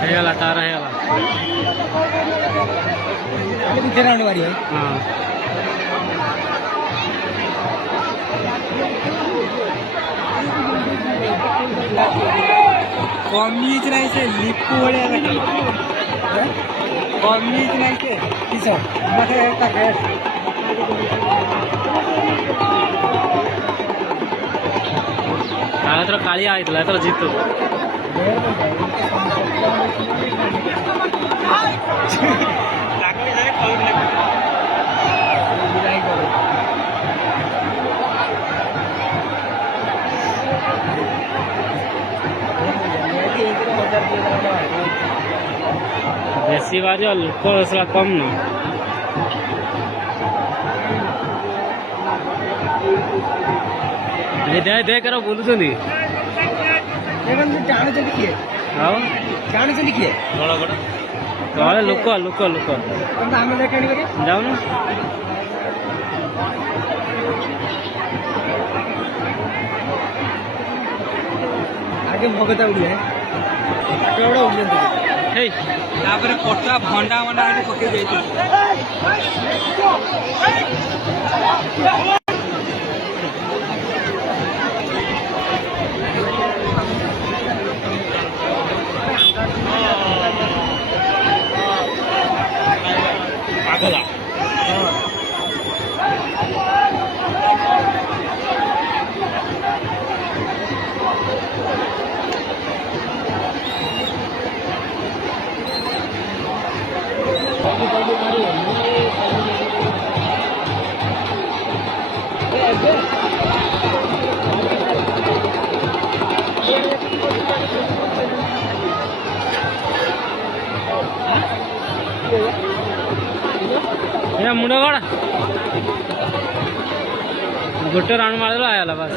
हेला तारा हेला किती राऊंड वारी आहे हां कॉम्बीज नाही से लिप्पू वळे कॉम्बीज नाही से किस मथे टाके ಆದ್ರೆ ಖಾಲಿ ಆಯ್ತಲ್ಲ ಅದ್ರ ಜಿತ್ತು देसी बाजी और थोड़ा कम ना दे दे करो बोलू तो नहीं जाने चली किए हाँ जाने चली किए थोड़ा लुको लुको लुको हम तो हमें लेकर नहीं जाओ ना आगे भगता उड़िया है केवड़ा उड़िया हे तापर कोटा भंडा मना आने पके जाइए पागला मुंडा काढ गोटे राउंड मारला आयाला बस